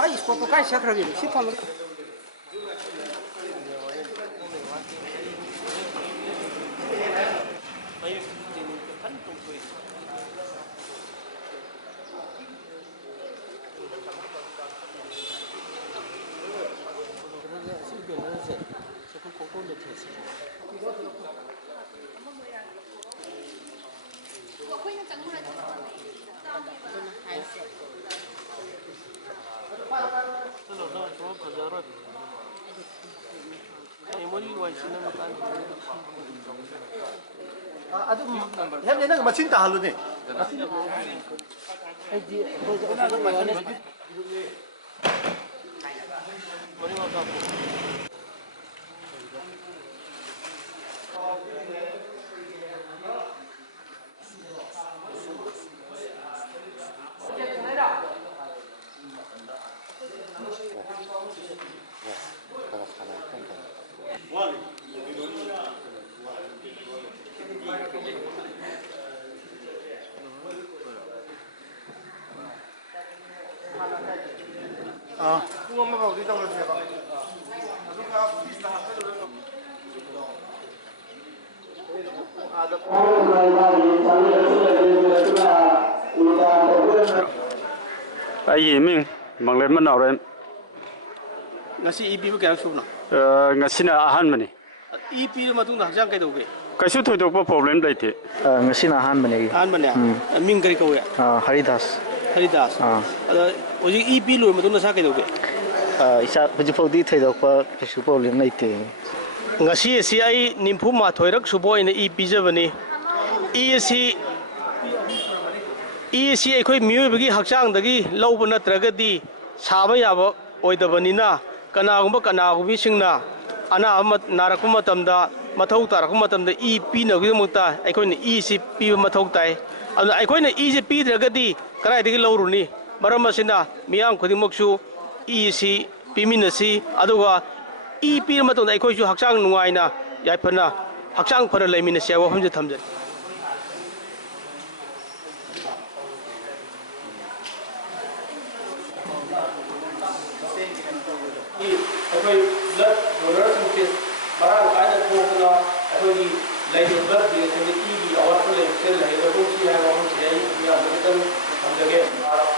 아이 스포츠 까지 시작하기로 시판 형 마친 다 할로네. 뚱엄마 어디 잡으러 제가. Ai mình mang lên mình nào rồi ngasi ipi kaya subna. ngasina ahan mani ipi matung dah jang kaya doge. kasu thôi đâu có problem đây thế ngasina han bane An mana? Ming kari kau ya. Haridas Haridas. Ada oji ipi lu matung dah kaya doge. isa hujipodi thaidokpa kasu problem leite ngasi si ai nimpu ma thoirak subo ina ipi jabani. isi ai miyo bagi hakchang dagi lauba natragadi saba yaba oidabani kanagumbi singna ana amat narakpa matamda mathau tarakpa matamda ipi na gidamukta aikoi isi piba mathau tai adu aikoi isi pidragadi karai dagi lauruni maram asina miyam khudimuksu isi piminasi aduga ipi matamda aikoi su hakchang nungaina yaipana hakchang phana leiminasi awa hamje thamje blood donors in case marang kaina thokna akhoi lai blood donation ki bi awar ko le sel hai logo ki hai wa se ai ya medical hamjage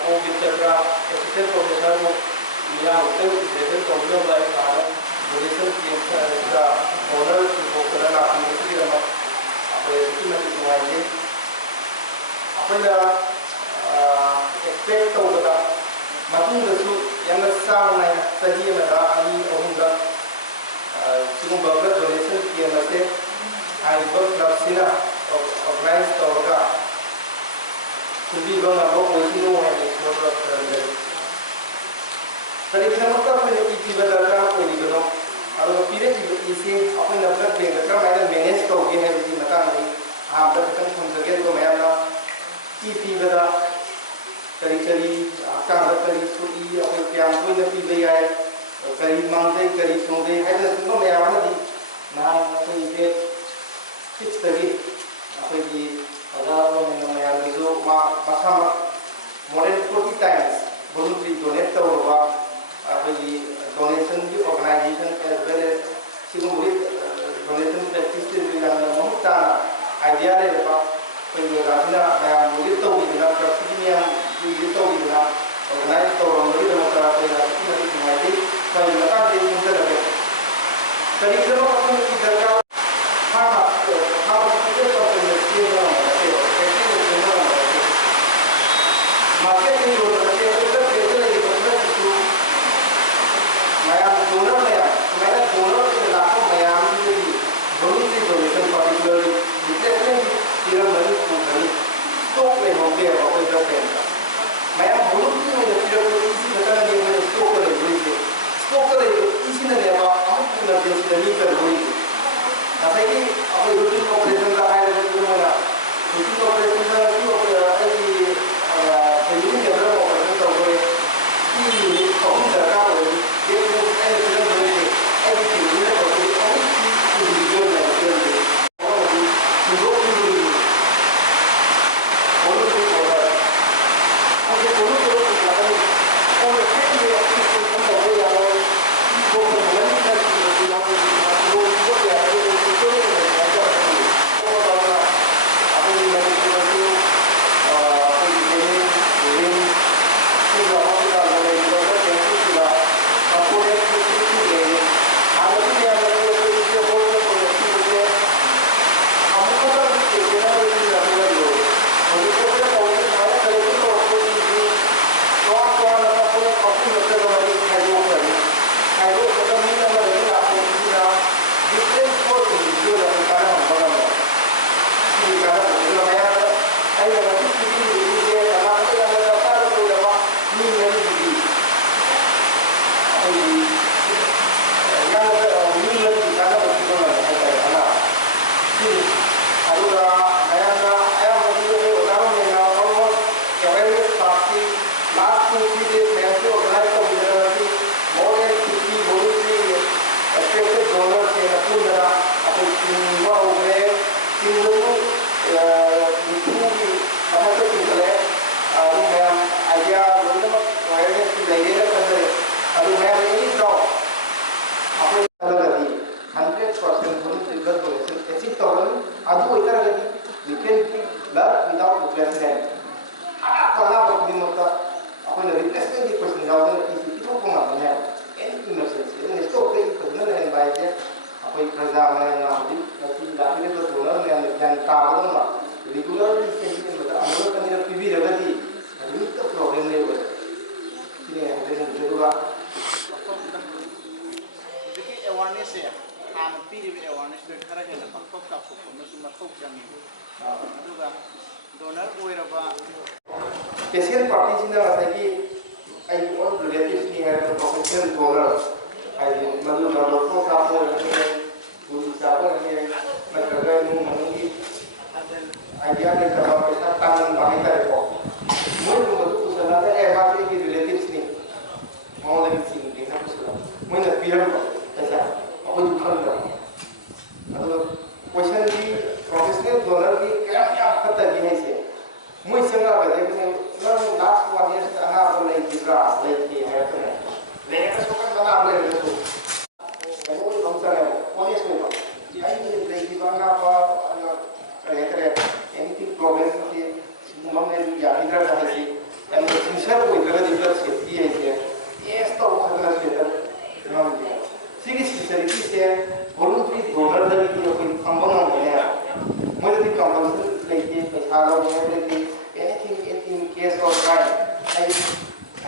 o bitra assistant professor ko ya hotel present problem lai ka donation ki ka donor ko kala la ki rama apai ki mati nuai ne apai da expect to da matung da su yang sang nai sahi ma da ani ohum da singum babla donation ki mate ai bot club sina organize to ga kubi ba ma bo ko sino hai ne so da tari kana ka ko ni ki ba da ka ko ni no aro pire ki isi apne number de ka mai da manage to ge hai ji mata ni ha da kan thum jage ko mai na ki ba da kari ka da kari su i apne pyam ko na pi be ai kari mang dei kari song dei hai da ko mai na di na ko ni be fix tagi apne ki ada ko ni mai na zo ma sama more than 40 times voluntary donate to wa apne ki donation ki organization as well as singum donation practice ki na mo ta idea le ba ko ni ga na na mo to ni na practice ni ini tahu di mana organize tahu orang beri dalam cara kita nanti mengaji kalau kita ada yang muncul lagi dari semua orang kita tahu hama kita tahu dia orang berarti kita semua orang berarti maka ini orang berarti kita lagi itu mayam donor itu laku mayam itu belum di donation particular detailnya tidak banyak dari stok le hoge apa itu mayam belum di tidak isi betul ni mana stok le isi ni apa amat pun ada sudah ni terboleh tapi ini apa rutin operation dah ada di mana rutin operation dah itu ini ini dia operation terboleh ini kaum jaga boleh dia pun ada sudah boleh ada ini boleh ini video lagi boleh orang ini sudah boleh orang itu orang ada orang itu orang 100% voluntary blood donation achieve tawgani adu oitaragadi we can give blood without replacement ana bakdi mutta apna replacement ki question jawab is itu ko ngamne any emergency then stop ke ikna ne bai je apoi praja ne na hodi nati lakile to donor ne jan tawadon ma regularly sending mata amul kanira pv ragadi adu to problem ne bo ini hadain jeduga awareness है हम पीरी awareness पे खरा है ना पक्का का को मसुम मत जानी अदुगा donor ओइरबा patient party sina ngasai ai all relatives ni hai professional donor ai madu na doctor ka ko ni guru sa ko ni nagaga nu mangi idea ni kaba pesa tangan bagi ta ko moi nu madu kusala da ai ba ki relatives ni mau lagi sing ni na kusala moi na piram ऐसा बहुत दुखद लगा अगर question की professional donor की क्या क्या पता नहीं है इसे मुझे संगा बजे कि मैं लास्ट वन ईयर से आना बोले जिब्रा लेके है तो लेने का सोचना बना बोले तो मैं वो बंसा है ऑनेस्ट में आई ये लेके बना पा करे एनीथिंग प्रॉब्लम की मम्मी ने या इधर का है सी एंड सिंसियर कोई गलत इधर से ये तो खतरा से नाम दिया सिगी सिंसियरिटी से वॉलंटरी डोनर दा की कोई कंपन हो गया मुझे भी कंपल्सन लेके पैसा लो मैं लेके anything in case of crime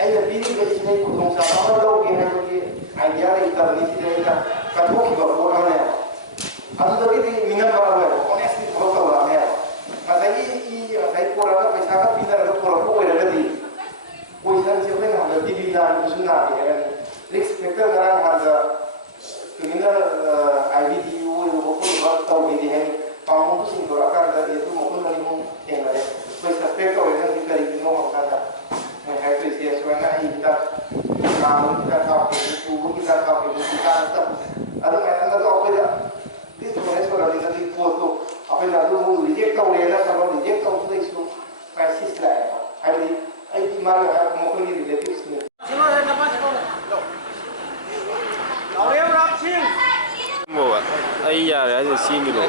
I the बीरी के इसमें को तुम सा और लोग के हैं कि आइडिया रे इतना नहीं थी रहेगा कठोर की बात बोल रहा है अब तो भी मिनट बड़ा है ऑनेस्टली बहुत बड़ा है मतलब ये भाई पूरा का पैसा का बिना का पूरा को है लगी कोई सन से अपने हम टीवी ना कुछ ना है रिस्क फैक्टर करा हमारा criminal IVDU yang bukan buat tahu ini yang kamu tu singgur akan dari itu maupun dari mu yang ada. Baik suspek kau yang kita ini mau kata, mereka itu siapa sebenarnya kita kamu kita tahu itu kita tahu itu kita tetap. Ada macam tu apa dia? Di sekolah sekolah ini nanti foto apa yang lalu mu reject kau rela kalau reject kau tu itu crisis lah. Hari ini mana maupun di relatives ni. Cuma ada apa sih kau? Lo yang berapa sih? Mau ah, ayah ada sih gitu.